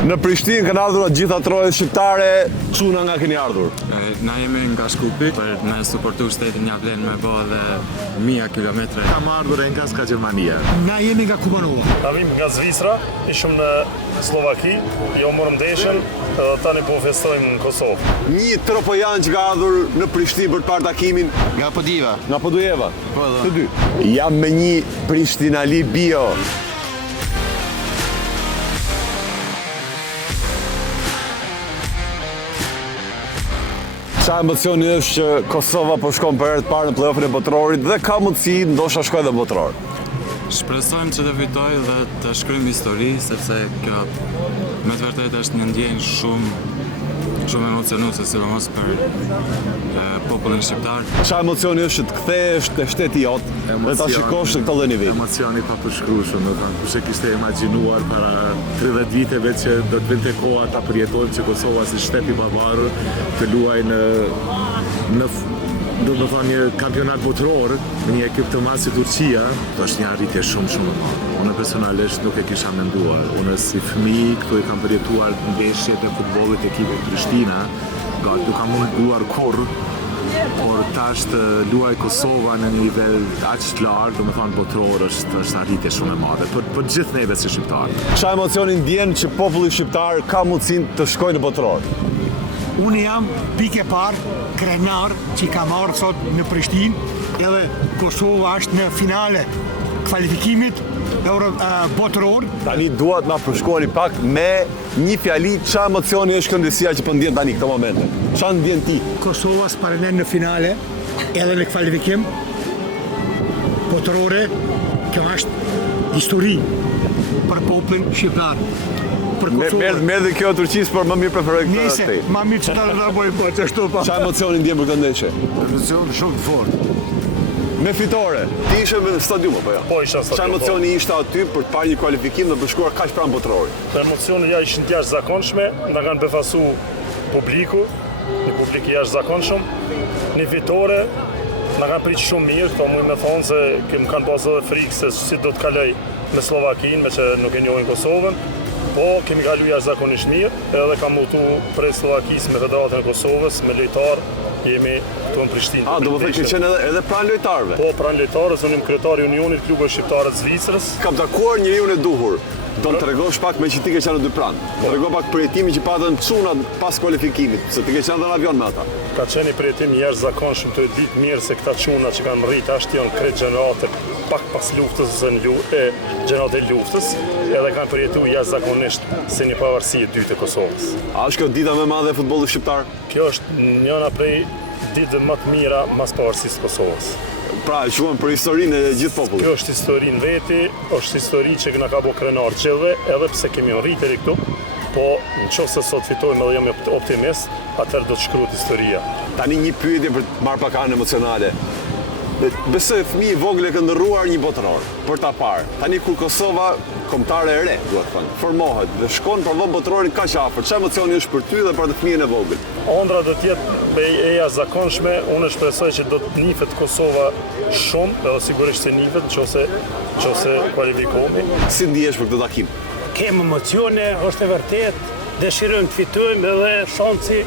Në Prishtinë kanë ardhur të gjitha trojet shqiptare, çuna nga keni ardhur? Na jemi nga Shkupi, për me suportu shtetin ja vlen me bë dhe 1000 kilometra. Kam ardhur nga Gjermania. Na jemi nga Kubanova. Na vim nga Zvicra, ishim në Slovaki, jo morëm ndeshën, tani po festojmë në Kosovë. Një tropojan që ka ardhur në Prishtinë për të parë takimin Nga Podiva. nga Podujeva. Po, dhe. Të dy. Jam me një Prishtinali bio. Qa emocioni është që Kosova po shkon për herë të parë në play-offin e botrorit dhe ka mundësi ndoshta shkoj edhe botror. Shpresojmë që të fitoj dhe të shkryjmë histori, sepse kjo me të vërtetë është një ndjenjë shumë emocionuese, sidomos për popullin shqiptar. Qa emocioni është që të kthehesh te shteti jot dhe ta shikosh në këtë lloj nivelli. Emocioni pa përshkrueshëm, do të thënë, kush e kishte imagjinuar para 30 viteve që do të vinte koha ta përjetojmë që Kosova si shtet i pavarur të luajë në do të thonë një kampionat botror me një ekip të madh si Turqia, është një arritje shumë e madhe. Unë personalisht nuk e kisha menduar. Unë si fëmijë këtu i kam përjetuar ndeshjet e futbollit ekipit Prishtina, nuk kam munduar kurrë, por tash të luaj Kosova në një nivel aq të lartë, do të thonë botror, është arritje shumë e madhe për të gjithë neve si shqiptarë. Qa emocioni ndjen që populli shqiptar ka mundësinë të shkojë në botror? Unë jam pikë e parë krenar që ka marrë sot në Prishtinë, edhe Kosova është në finale kvalifikimit botror. Tani duat na përshkruani pak me një fjali qa emocioni është këndësia që po ndjen tani këto momente. Qa ndjen ti? Kosova s'parenen në finale, edhe në kvalifikim botrore, kjo është histori për popullin shqiptar. Merë dhe kjo Turqisë, por më mirë preferoj këtë Nese, shtej. ma mirë që ta bëjmë po që ashtu pa. Qa emocioni ndjen për këtë ndeshje? Emocion shumë të fortë. Me fitore, ti ishe në stadium apo jo? Po isha në Qa stadium, emocioni ishte aty për të parë një kualifikim dhe për shkuar kaq pranë botrorit? Emocioni ja ishin të jashtëzakonshme, na kanë befasu publiku, një publik i jashtëzakonshëm, një fitore, na kanë pritë shumë mirë, këto mund me thonë se më kanë pasur edhe frikë se si do të kaloj me Slovakinë, me që nuk e njohin Kosovën. Po, kemi kalu jashtëzakonisht mirë, edhe kam mutu prej Slovakisë me Federatën e Kosovës, me lojtarë, jemi këtu në Prishtinë. Do më thënë që qenë edhe pranë lojtarëve? Po, pranë lojtarës, unë jam kryetari i Unionit Klubeve Shqiptare të Zvicrës. Kam takuar njeriun e duhur. Do të tregosh pak me që ti ke qenë në dy pranë. Trego pak përjetimin që patën çunat pas kualifikimit, se ti ke qenë në avion me ata. Ka qenë një përjetim jashtëzakonshëm, të ditë mirë se këta çuna që kanë rritë ashtë janë krejt gjenerate pak pas luftës gjenerate e luftës, edhe kanë përjetu jashtëzakonisht si një pavarësi e dytë e Kosovës. A është kjo dita më e madhe e futbollit shqiptar? Kjo është njëna prej ditëve më të mira mas pavarësisë Kosovës. Pra, e quhen për historinë e gjithë popullit. Kjo është historinë veti, është histori që na ka bo krenar gjithve, edhe pse kemi rritë deri këtu, po në qoftë se sot fitojmë edhe jam optimist, atëherë do të shkruhet historia. Tani një pyetje për të marrë pak anë emocionale. Besoj fëmijë i vogël e ka ndërruar një botror për ta parë. Tani kur Kosova, kombëtare e re, duhet të thënë, formohet dhe shkon për vend botrorin kaq afër. Çfarë emocioni është për ty dhe për të fëmijën e vogël? Ondra do të jetë e jashtëzakonshme, unë shpresoj që do të nifet Kosova shumë, edhe sigurisht se nifet nëse kualifikohemi. Si ndihesh për këtë takim? Kem emocione, është e vërtet, dëshirojmë të fitojmë edhe shansi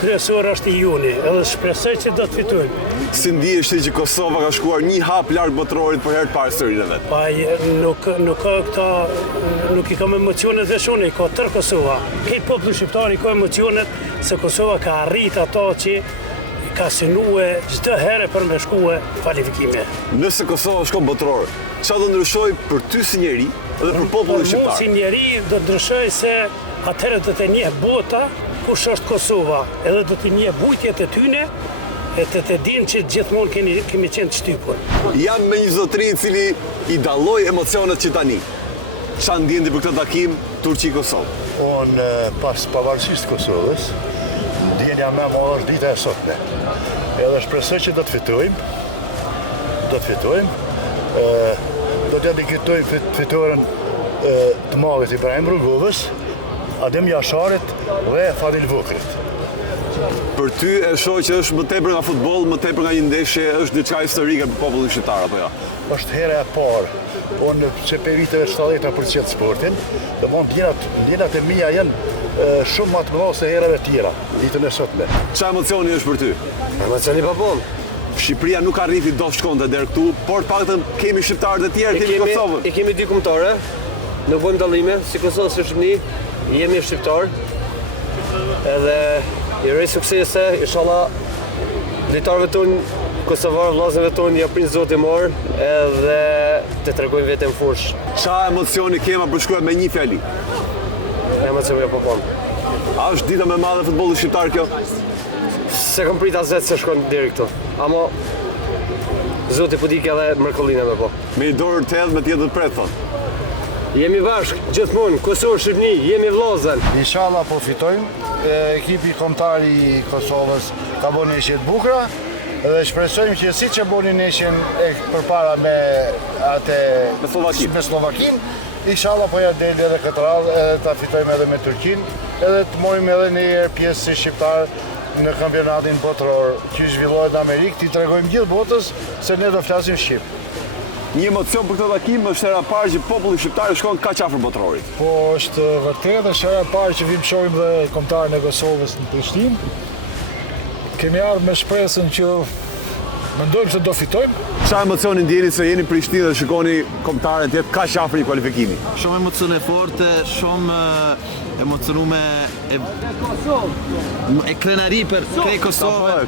kryesor është i juni, edhe shpresoj që do të fitojmë. Si ndihesh ti që Kosova ka shkuar një hap larg botrorit për herë të parë historinë e vet? Pa nuk ka këta, nuk i kam emocionet dhe shone, i ka tërë Kosova. Këtë populli shqiptar i ka emocionet se Kosova ka arrit ato që ka synue çdo herë për me shkue kvalifikime. Nëse Kosova shkon botror, çfarë do ndryshoj për ty si njeri dhe për popullin shqiptar? Por si njeri do të ndryshoj se atëherë do të njeh bota kush është Kosova, edhe do të njeh bujtjet e tyne, e të dinë që gjithmonë kemi qenë të shtypur. Jam me një zotëri i cili i dalloj emocionet që tani. Çfarë ndjen ti për këtë takim Turqi-Kosovë? Unë pas pavarësisë të Kosovës, ndjenja më e madhe është dita e sotme. Edhe shpresoj që do të fitojmë. Do të dedikoj fitoren të magët Ibrahim Rrugovës, Adem Jasharit dhe Fadil Vukrit. Për ty e shoh që është më tepër nga futboll, më tepër nga një ndeshje, është diçka historike për popullin shqiptar apo jo? Është hera e parë unë që pe viteve 70 për qëtë sportin, dhe ndjenat e mija janë shumë më të mëdha se herave tjera, ditën e sotme. Qa emocioni është për ty? Emocioni pa bom. Shqipëria nuk arriti do shkonte deri këtu, por të paktën kemi shqiptarë të tjerë, kemi Kosovën. I kemi dy kombëtare, nuk bëjmë dallime, si Kosovë si Shqipëni, jemi shqiptar. Edhe i rej suksese, inshallah, dritarëve tonë, kosovarë, vllazëve tonë, ja prin Zoti morë, edhe të tregojmë veten fush. Qa emocioni kema përshkruar me një fjali? Emocioni pa bom. A është dita më e madhe e futbollit shqiptar kjo? Se kom prit asë se shkon deri këtu. Amo, Zoti po di ke edhe mrekullinë me po. Me i dorë të edhe me tjetër të pret, thot. Jemi bashkë, gjithmonë, Kosovë, Shqipëni, jemi vllazën. Inshallah po fitojmë. Ekipi kombëtar i Kosovës ka bërë neshje të bukura dhe shpresojmë që siç e bënin neshjen përpara me atë me Slovakin, inshallah po ja del edhe këtë radhë edhe ta fitojmë edhe me Turqinë, edhe të morim edhe një herë pjesë si shqiptar në kampionatin botëror që zhvillohet në Amerikë, t'i tregojmë gjithë botës se ne do flasim shqip. Një emocion për këtë takim është hera parë që populli shqiptar shkon kaq afër botërorit. Po është vërtet, është hera parë që vim shohim dhe kombëtarën e Kosovës në Prishtinë. Kemi ardhur me shpresën që mendojmë se do fitojmë. Qa emocioni ndjeni se jeni në Prishtinë dhe shikoni kombëtaren të jetë kaq afër një kualifikimi? Shumë emocione forte, shumë emocionume e krenari për krej Kosovë.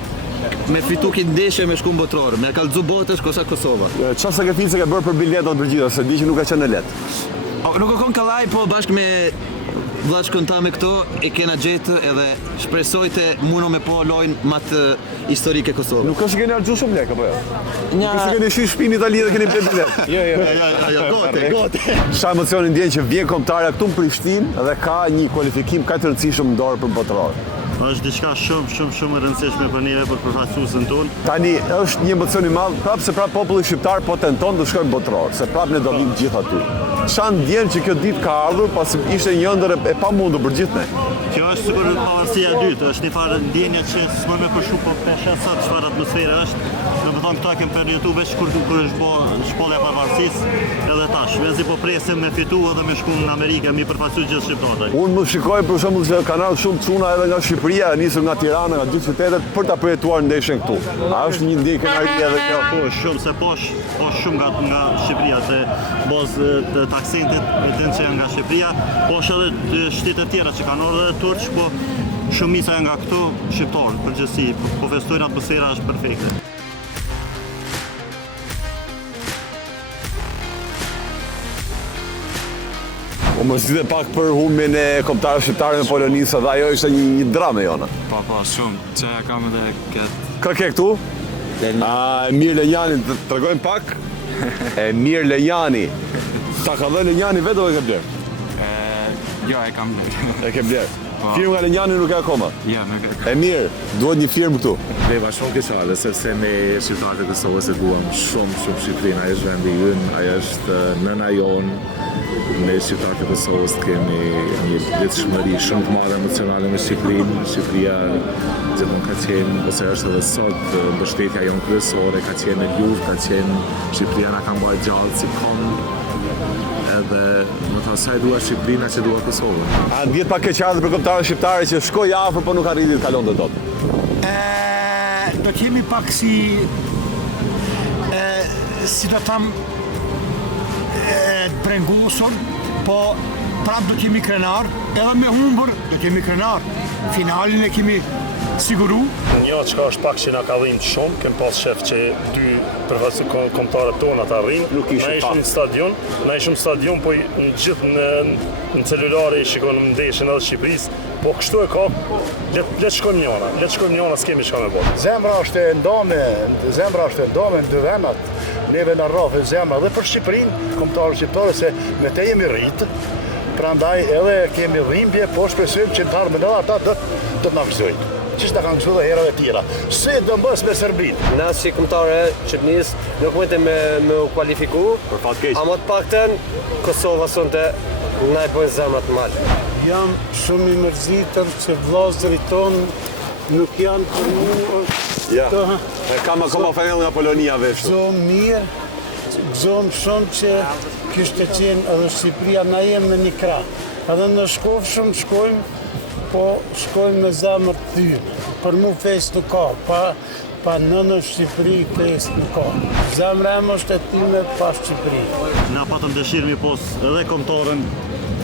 Me fitu këtë ndeshje me shku në botëror, me kallëzu botës kosa Kosova. Qa sakrificë ke bërë për biletat për gjitha, se di që nuk ka qenë lehtë? Nuk o konë kallaj, po bashkë me vllaz kontame këto, e kena gjetë edhe shpresoj të muno me po lojnë matë historike Kosovë. Nuk është keni argju shumë lekë, apo jo? Kështë keni shy shpinë në Itali dhe keni ble bilet? Jo, gote. Qa emocioni ndjen që vjen kombëtarja këtu në Prishtinë dhe ka një kualifikim kaq të rëndësishëm në dorë për botëror? Është diçka shumë e rëndësishme për neve për përfaqësuesin tonë. Tani është një emocion i madh, prapë se prapë populli shqiptar po tenton të shkojë botëror, se prapë ne do vim gjithë aty. Ç'a ndjen që kjo ditë ka ardhur pasi ishte një ëndër e pamundur për gjithë ne? Kjo është sikur pavarësia e dytë, është një farë ndjenja që s'më me përshu, po pesha sa çfarë atmosfere është. Domethënë këta kem përjetu veç kur është bë shkolla e pavarësisë, edhe tash, vezi po presim me fitu edhe me shku në Amerikë, mi përfaqësues gjithë shqiptarët. Unë më shikoj për shembull se kanë ardhur shumë çuna edhe nga Shqipëria, nisur nga Tirana, nga gjithë qytetet për ta përjetuar ndeshjen këtu. A është një ndjenjë kënaqësie edhe kjo? Po, shumë se posh shumë nga Shqipëria, se bazë të aksentit e din që janë nga Shqipëria, po është edhe shtetet tjera që kanë ardhur edhe turq, po shumica nga këtu shqiptarë përgjithësi, po festojnë, atmosfera është perfekte. Më zgjidhe pak për humbjen e kombëtarëve shqiptarë me Polonisë, dhe ajo ishte një dramë jona. Po, shumë, që ja kam edhe këtë. Kë ke këtu? Emir Lenjani, të tregojmë pak? Emir Lenjani. Ta ka dhënë Lenjani vetë o e ke blerë? Jo, e kam blerë. E ke blerë. Firmë nga Lenjani nuk e akoma? Ja, nuk e. Emir, duhet një firmë këtu. Leva shumë keqare, sepse ne shqiptarët e Kosovës e duam shumë Shqipërinë, ajo është vendi ynë, ajo është nëna jonë. Ne shqiptarët e Kosovës kemi një lidhshmëri shumë të madhe emocionale me Shqipërinë. Shqipëria gjithmonë ka qenë, ose është edhe sot, mbështetja jonë kryesore, ka qenë në luftë, ka qenë Shqipëria na ka mbajtur gjallë si kom. Edhe më tha sa e dua Shqipërinë që dua Kosovën. A ndjet pak keqardhë për kombëtarët shqiptarë që shkoi afër po nuk arriti të kalonte dot? Do të jemi pak si do tham brengosur, po prapë do të jemi krenar, edhe me humbur do të jemi krenar. Finalin e kemi siguru. Një që është pak që na ka dhimbë shumë, kem pas shef që dy përfaqësues kombëtarët tonë ata rrinë. Na ishim në stadion, po gjithë në celulare i shikon ndeshjen edhe Shqipërisë. Po kështu e ka, le të shkojmë njëna, s'kemi çka me bërë. Zemra është e ndonë në dy vendat. Neve në rrafë zemra dhe për Shqipërinë, kombëtarët shqiptarë, se me te jemi rritë. Prandaj edhe kemi dhimbje, po shpresojmë që në ardhmen edhe ata do të na gëzojnë. Që ta kanë gëzuar herave tjera. Si do mbës me Serbinë? Na si kombëtarë Shqipënisë nuk mundem me u kualifiku, për fat keq. Ama të paktën Kosova sonte na e bën zemrat mal. Jam shumë i mërzitur se vllazërit tonë nuk janë për mua. Ja, kam akoma fajell nga Polonia vesh. So mirë, gëzojmë shumë që kishte qenë edhe Shqipëria na jem në një krah. Edhe në shkofshëm shkojmë, po shkojmë me zemër të thyme. Për mu festë nuk ka, pa në Shqipëri festë nuk ka. Zemra em është e time pa Shqipëri. Na patëm dëshirë mi pos edhe kombëtarën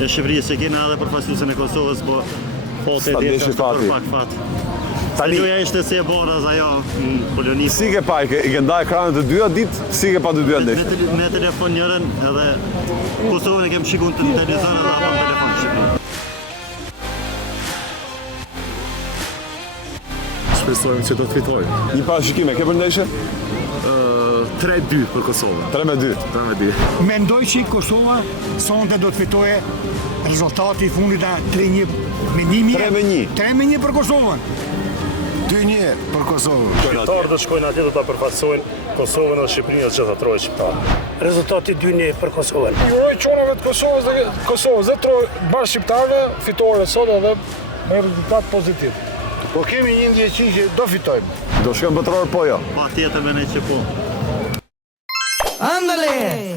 e Shqipërisë që kena edhe përfaqësuesin e Kosovës, po të edhe për pak fat. Loja ishte se e borës ajo në Poloni. Si ke pa, i ke ndaj ekranet të dyja ditë, si ke pa të dyja ndeshje? Me telefon njërën edhe Kosovën e kem shikun të televizor edhe apo në telefon Shqipëri. Shpresojmë që do të fitojmë. Një parashikime, ke për ndeshje? 3-2 për Kosovën. 3-2. Mendoj që Kosova sonte do të fitoje rezultati i fundit 3-1 me 1-1. 3-1 për Kosovën. 2-1 për Kosovën. Shqiptarë do shkojnë atje do ta përfaqësojnë Kosovën dhe Shqipërinë dhe gjitha troje shqiptarë. Rezultati 2-1 për Kosovën. Juroj qonave të Kosovës dhe bashkë shqiptarëve fitore sot edhe me rezultat pozitiv. Po kemi një ndjeqi që do fitojmë. Do shkojmë botror po jo? Pa tjetër me ne që po. Andale!